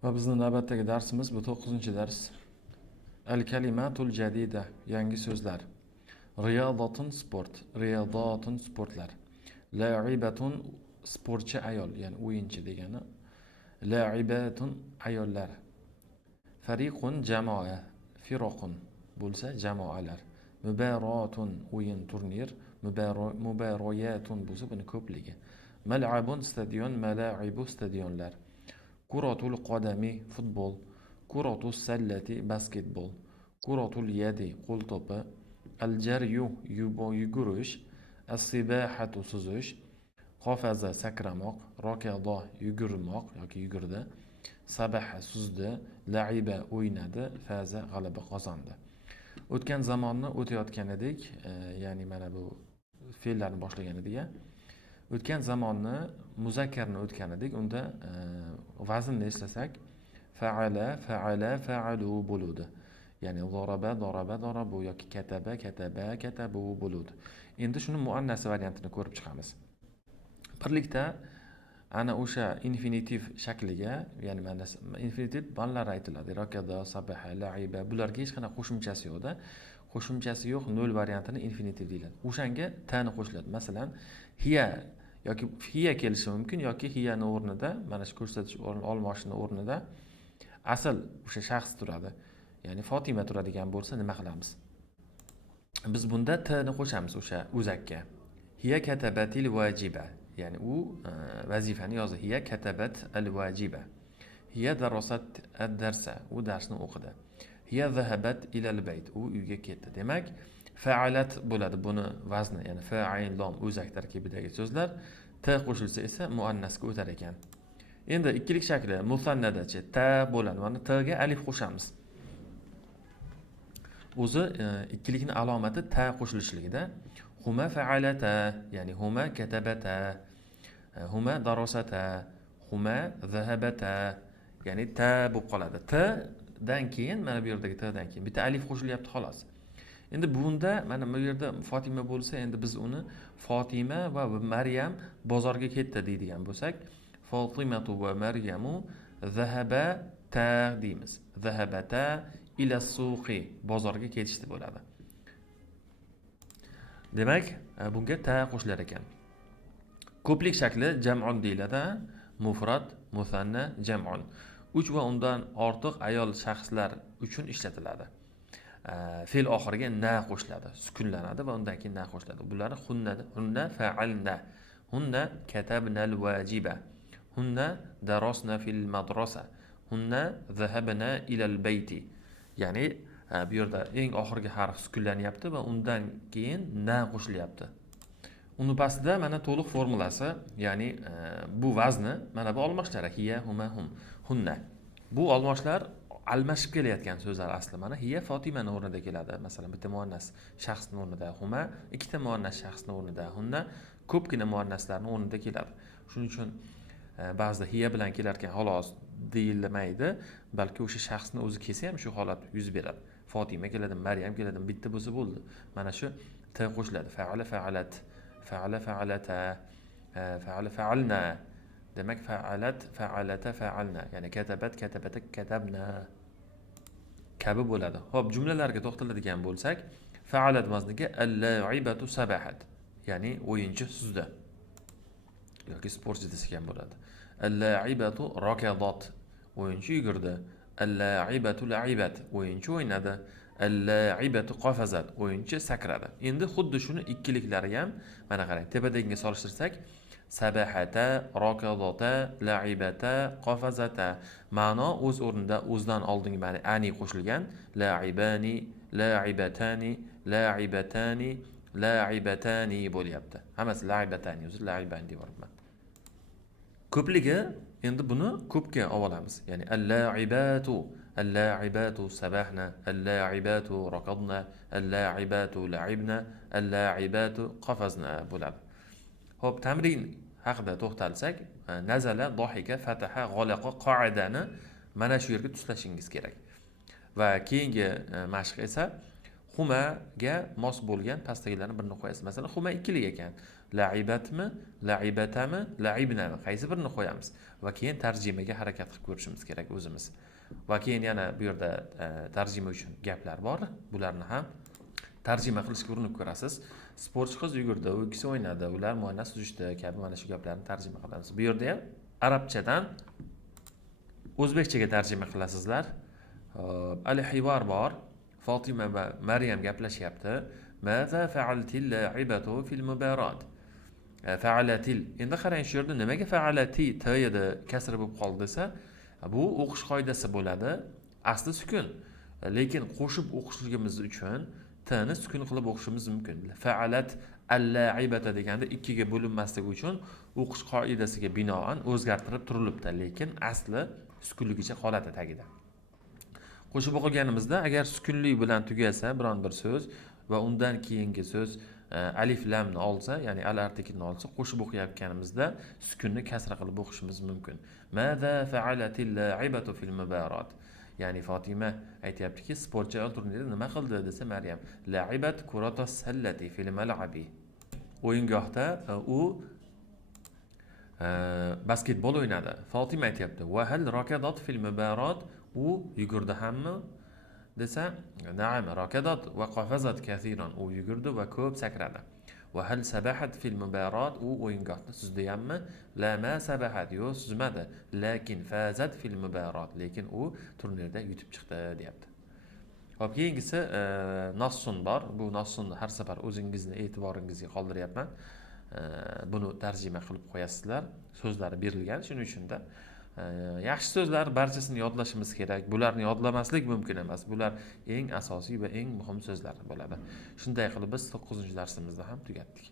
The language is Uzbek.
Va bizning navbatdagi darsimiz bu 9-dars. Al-kalimatul jadida, yangi so'zlar. Riyodatun sport, riyodatun sportlar. La'ibatun sportchi ayol, ya'ni o'yinchi degani. La'ibatun ayollar. Fariqun jamoa, firoqun bo'lsa jamoalar. Mubaratun o'yin turnir, mubaroyatun bo'lsa buni ko'pligi. Mal'abun stadion, mala'ibu stadionlar. Kuratul qadami futbol, kuratus sallati basketbol, kuratul yadi qo'l to'pi, al jaryu yugurish, as-sibahatu suzish, qofaza sakramoq, rokada yugurmoq yoki yugurdi, sabaha suzdi, laiba o'ynadi, faza g'alaba qozondi. O'tgan zamonni o'tayotgan edik, ya'ni mana bu fe'llarni boshlagan edik. O'tgan zamonni muzakkarni o'tgan edik. Unda vaznni eslasak, fa'alu bo'ludi. Ya'ni darabu yoki katabu bo'ludi. Endi shuni muannas variantini ko'rib chiqamiz. Birlikda ana o'sha infinitiv shakliga, ya'ni mana infinitiv banlar aytiladi. Rakada, sabaha, laiba, bularga hech qanday qo'shimchasi yo'qda. Qo'shimchasi yo'q nol variantini infinitiv deyiladi. O'shanga ta'ni qo'shiladi. Masalan, hiya yoki hiya kelishi mumkin yoki hiyani o'rnida, mana shu ko'rsatish olmoshni o'rnida asl o'sha shaxs turadi. Ya'ni Fatima turadigan bo'lsa nima qilamiz? Biz bunda t'ni qo'shamiz o'sha o'zakka. Hiya katabatil vajiba. Ya'ni u vazifani yozdi. Hiya katabat al vajiba. Hiya darasat ad-darsa. U darsni o'qidi. Hiya zahabat ila al-bayt. U uyga ketdi. Demak, fa'alat bo'ladi buni vazni, ya'ni fa'ayn lom o'zak tarkibidagi so'zlar. Ta qo'shilsa esa muannasga o'tar ekan. Endi ikkilik shakli musannadachi ta bo'ladi. Mana ta ga alif qo'shamiz. O'zi ikkilikning alomati ta qo'shilishligida. Huma fa'alata, ya'ni huma katabata, huma darasata, huma zahabata, ya'ni ta bo'lib qoladi. Ta dan keyin mana bu yerdagi ta dan keyin bitta alif qo'shilyapti xolos. Endi bunda mana bu yerda Fatima bo'lsa, endi biz uni Fatima va Maryam bozorga ketdi deydigan bo'lsak, Fatimatu va Maryamu zahabata deymiz. Zahabata ila suqi, bozorga ketishdi bo'ladi. Demak, bunga ta qo'shilar ekan. Ko'plik shakli jam'un deyiladi. Mufrad, musanna, jam'un. 3 va undan ortiq ayol shaxslar uchun ishlatiladi. Fe'l oxiriga na qo'shiladi, sukunlanadi va undan keyin na qo'shiladi. Bularni hunna fa'alna, hunna katabnal vajiba, hunna darasna fil madrasa, hunna zahabna ilal bayti. Ya'ni bu yerda eng oxirgi harf sukunlanyapti va undan keyin na qo'shilyapti. Uni pastida mana to'liq formulasi, ya'ni bu vazni mana bu almoshlar hiya, huma, hum, hunna. Bu almoshlar almashib kelayotgan so'zlar asli. Mana hiya Fatimani o'rnida keladi. Masalan, bitta muannas shaxsning o'rnida huma, ikkita muannas shaxsning o'rnida hunna, ko'pgina muannaslarning o'rnida keladi. Shuning uchun ba'zida hiya bilan kelar ekan xolos deyilmaydi, balki o'sha shaxsning o'zi kelsa ham shu holat yuz beradi. Fatima keladi, Maryam keladi, bitta bo'lsa bo'ldi. Mana shu ta qo'shiladi. Fa'ala fa'alat, fa'ala fa'alata, fa'ala fa'alna. Demak, fa'alat fa'alata fa'alna, ya'ni katabat katabata katabna kabi bo'ladi. Xo'p, jumlalarga to'xtaladigan bo'lsak, fa'alat vazniga al-la'ibatu sabahat, ya'ni o'yinchi suzdi yoki sportchi desak ham bo'ladi. Al-la'ibatu rakadat, o'yinchi yugurdi. Al-la'ibatu la'ibat, o'yinchi o'ynadi. Al-la'ibatu qafazat, o'yinchi sakradi. Endi xuddi shuni ikkiliklari ham mana qarang, tepadagiga solishtirsak, sabahata, rakadata, la'ibata, qafazata. Ma'no o'z o'rnida o'zidan oldingi ma'ni ani qo'shilgan. La'ibani, la'ibatani, la'ibatani, la'ibatani bo'lyapti. Hammasi la'ibatani, o'zi la'ibani deyapman. Ko'pligi endi buni ko'pga olamiz. Ya'ni al-la'ibatu, al-la'ibatu sabahna, al-la'ibatu rakadna, al-la'ibatu la'ibna, al-la'ibatu qafazna bo'ladi. Xo'p, tamrin haqida to'xtalsak, nazala, dohika, fataha, g'alaqa, qoidani mana shu yerga tuslashingiz kerak. Va keyingi mashq esa Xumaga mos bo'lgan pastdagilarni birini qo'yasiz. Masalan, xuma ikkilik ekan. La'ibatmi, la'ibatami, la'ibnami. Qaysi birini qo'yamiz? Va keyin tarjimaga harakat qilib ko'rishimiz kerak o'zimiz. Va keyin yana bu yerda tarjima uchun gaplar bor. Bularni ham tarjima qilishga urinib ko'rasiz. Sportchi qiz yugurdi, u ikkisi o'ynadi, ular mo'yna suzishdi kabi mana shu gaplarni tarjima qilamiz. Bu yerda ham arabchadan o'zbekchaga tarjima qilasizlar. Al-hivar bor. Fatima va Maryam gaplashyapti. Maza fa'altil la'ibatu fil mubarat. Fa'alatil. Endi qarang shu yerda nimaga fa'alati t edi kasr bo'lib qoldi desa, bu o'qish qoidasi bo'ladi. Asli sukun. Lekin qo'shib o'qishligimiz uchun t ni sukun qilib o'qishimiz mumkin. Fa'alat al-la'ibata deganda ikkiga bo'linmasligi uchun o'qish qoidasiga binoan o'zgartirib turilibdi, lekin asli sukunligicha qoladi tagida. Qo'shib o'qiganimizda agar sukunli bilan tugasa biron bir so'z va undan keyingi so'z alif lamni olsa, ya'ni al artiklni olsa, qo'shib o'qiyotganimizda sukunni kasra qilib o'qishimiz mumkin. Maza fa'alatil la'ibatu fil mubarat. Ya'ni Fatima aytayaptiki, sportchi ayol turnirda nima qildi desa Maryam, la'ibat kuratas sallati fil mal'abi. O'yingohda u basketbol o'ynadi. Fatima aytayapti, va hal rakadat fil mubarat, u yugurdi hammi desa, na'am, rakadat va qafazat kathiran, u yugurdi va ko'p sakradi. Va hal sabahat fil mubarat, u o'yingohda suzdi hammi? La ma sabahat, yo'q suzmadi. Lakin fazat fil mubarat, lekin u turnirda yutib chiqdi deyapti. Hop, keyingisi nassun bor. Bu nassonni har safar o'zingizni e'tiboringizga qoldiryapman. Buni tarjima qilib qo'yasizlar. So'zlari berilgan, shuning uchun da yaxshi so'zlar barchasini yodlashimiz kerak. Bularni yodlamaslik mumkin emas. Bular eng asosiy va eng muhim so'zlar bo'ladi. Shunday qilib biz 9-darsimizni ham tugatdik.